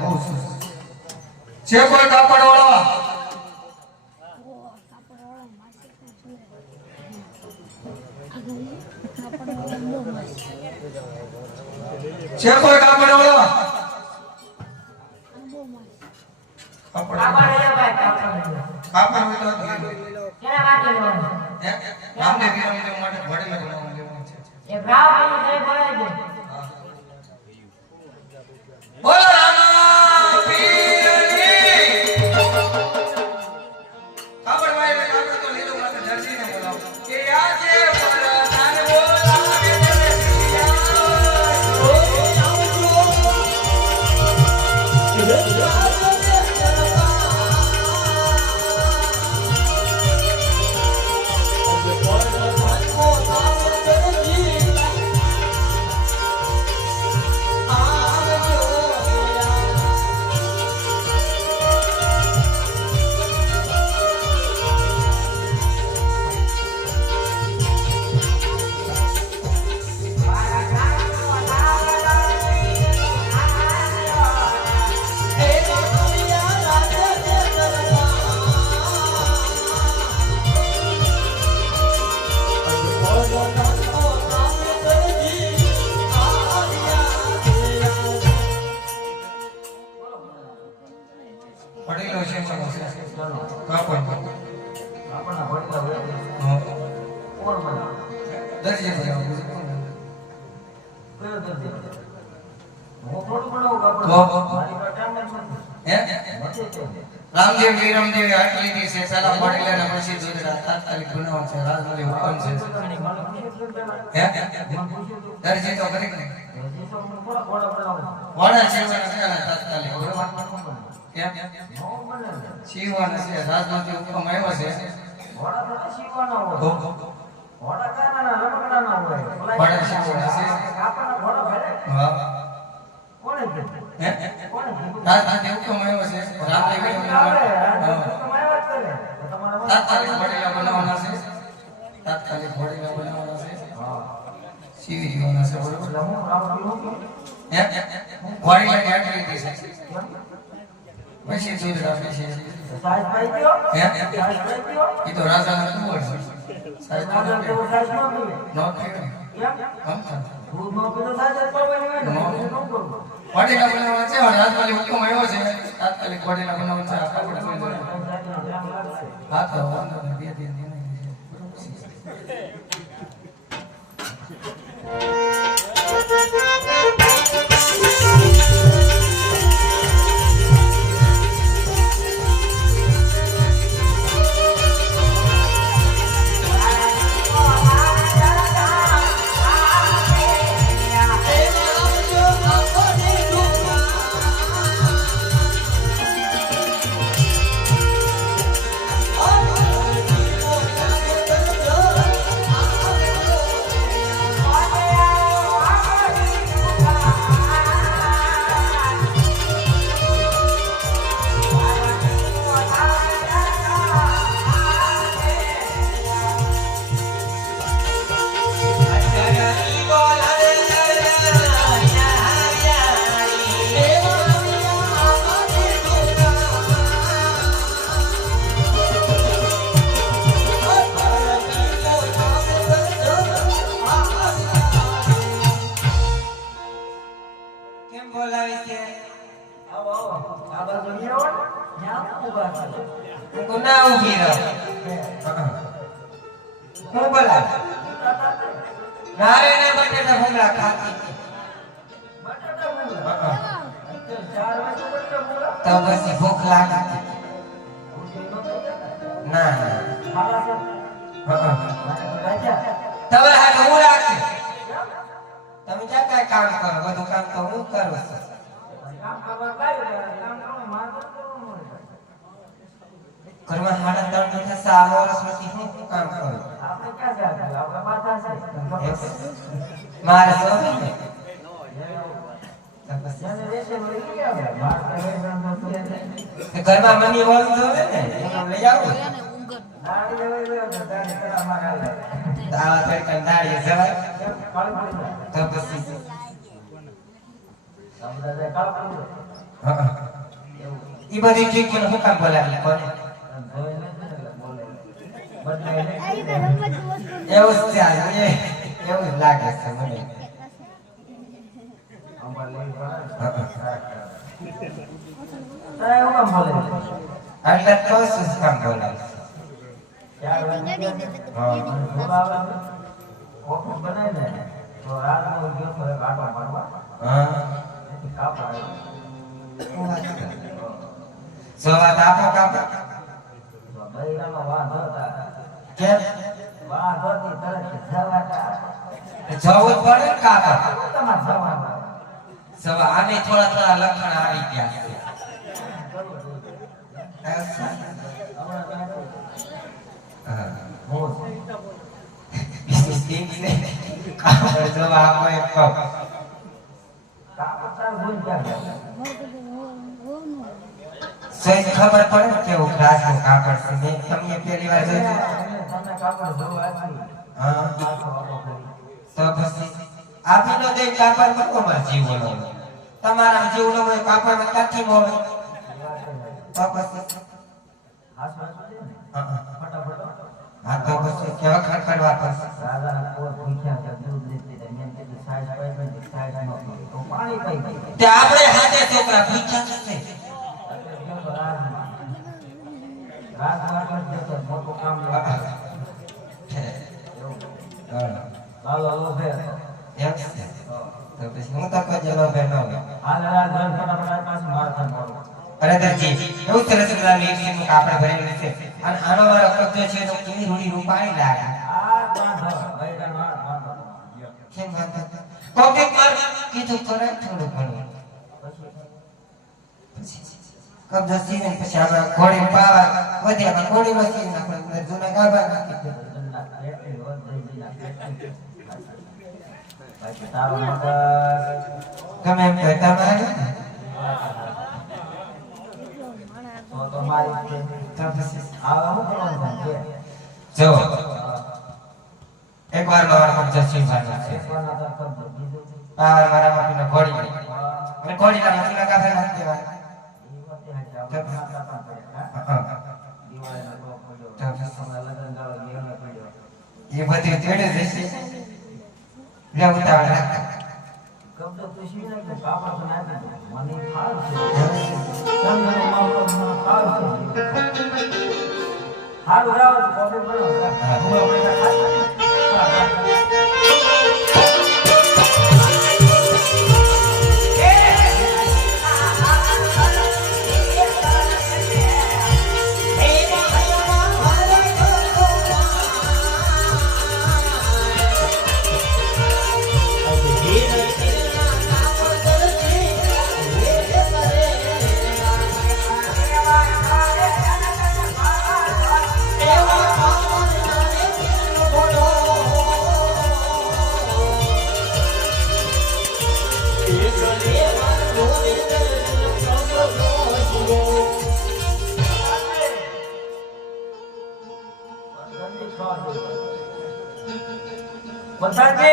બહુ સરસ છે કોઈ કાપડ વાળો છે કોઈ કાપડ વાળો કાપડ કેના માટે લેવાનું હે રામને વિરામ દેવા માટે ભડેલા બનાવવાનું લેવાનું છે એ ભાવ જય બોલે છે બોલો રામા પીરની કાપડ વાળે કાપડ તો લીધો માટે દર્શીને બોલાવો કે આજે વરદાન બોલાવે પડેલો છે કાપડ આપણા પડેલા હોય કોણ બનાવે દર્જી બનાવે કયો દર્જી હું થોડું બનાવું કાપડ મારી પાસે ટાઈમ નથી રામદેવ વિરમદેવ આટલી દી છે સાલા પડેલા ને પછી દૂધડા તાત્કાલિક બનાવવા છે રાજમલી હુકમ છે હે દર્જી તો કરી ને વાડા છે તાત્કાલિક કેમ શિવાને છે રાજમાંથી હુકમ આવ્યો છે ઘોડા તો શિવાનો હોય ઘોડા કાના રમકડાના હોય ઘોડા શિવાને છે આપણા ઘોડા ભરે હા કોણે કીધું હે કોણે કીધું રાજમાંથી હુકમ આવ્યો છે રામદેવ હુકમ આવ્યો છે તાત્કાલિક ઘોડીલા બનાવવાના છે તાત્કાલિક ઘોડીલા બનાવવાના છે હા શિવી જીવાના છે બરોબર હે ઘોડીલા કેટલી દી છે પછી દૂધ રાખે છે સાઈઝ પાઈ ગયો હે સાઈઝ પાઈ ગયો ઈ તો રાજાને ખબર છે સાઈઝ રાજા કેવો સાઈઝ નો પીવે નો પીવે કેમ દૂધ નો પીતો સાઈઝ પાવાની હોય ને નો કરવો પડેલા બનાવવા છે રાજવાલી હુકમ આવ્યો છે તાત્કાલિક પડેલા બનાવવા છે આ કાપડ જોઈ હા તો વાંધો નહીં બે દિન ના ઉભી રહો હું બોલા નારે ને બટેટા ભૂંગળા ખાતી તો પછી ભૂખ લાગી ના તમે હા હું રાખી તમે ક્યાં કઈ કામ કરો બધું કામ તો હું કરું ઘરમાં હાડા 3 થશે આ વર્ષમાંથી હું કામ કરું આપણે ક્યાં જાય આપણે પાછા છે મારે સોને ઘરમાં મની હોવી જોઈએ ને લઈ આવો આવા તડકા દાડી જવાય તો પછી ઈ બધી ઠીક મને હું કામ બોલાવી કોને એવું જ ચાલે એવું જ લાગે છે મને એટલે તો શું કામ બોલાવે સવા આપો કાપા કેમ જવું પડે કાકા સવા આને થોડા થોડા લખણ આવી ગયા ખબર પડે કેવું ગ્લાસ નું કાપડ છે મેં તમને પહેલી વાર જોયું તો પછી આપી નો દે કાપડ માં કોમાં જીવ નો તમારા જીવ નો હોય કાપડ માં ક્યાંથી મોવે તો પછી હા તો પછી કેવા ખડખડવા પડશે તે આપણે હાથે છોકરા પૂછ્યા છે એવું સરસ કાપડ ભરેલું છે અને આનો મારો કબજો છે તો કેવી રૂડી રૂપાણી લાગે કેમ વાંધો કોપી કર કીધું કરે થોડું ઘણું કબજો સીવીને પછી આપણે ઘોડી પાવા વધ્યા ઘોડી વસી આપણે જૂના ગાભા નાખી ગમે એમ કહેતા મારે જો એક વાર મારા કબજો સીવવાનો છે પાવર મારા માપીને ઘોડી અને ઘોડીના મૂકીને ગાભા નાખી દેવાય ये बધી તેડે જશે લે ઉતાવળ રાખ કબજો તુશી ને કાપડ બનાવી દે મને ખાલ છે સંગનો મામલો ખાલ છે હાલ ઉડાવ કોપે બનો હું આપણે ખાસ बताते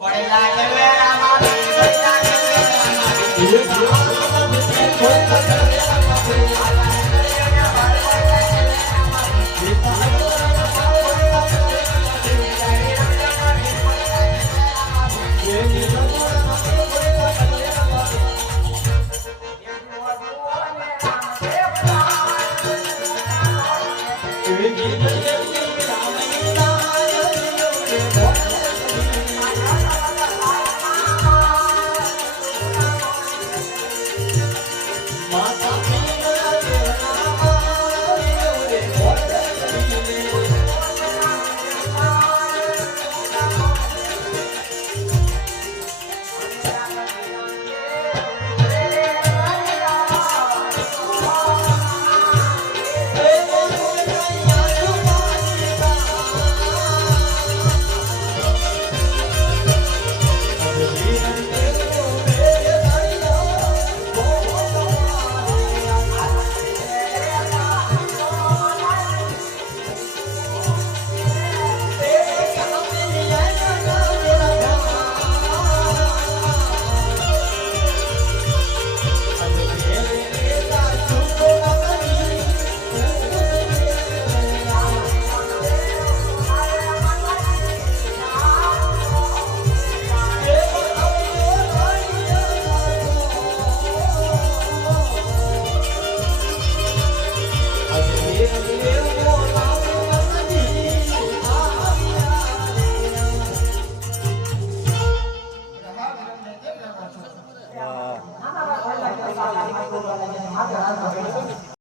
પડેલા ગેલેરામાં પડેલા ગેલેરામાં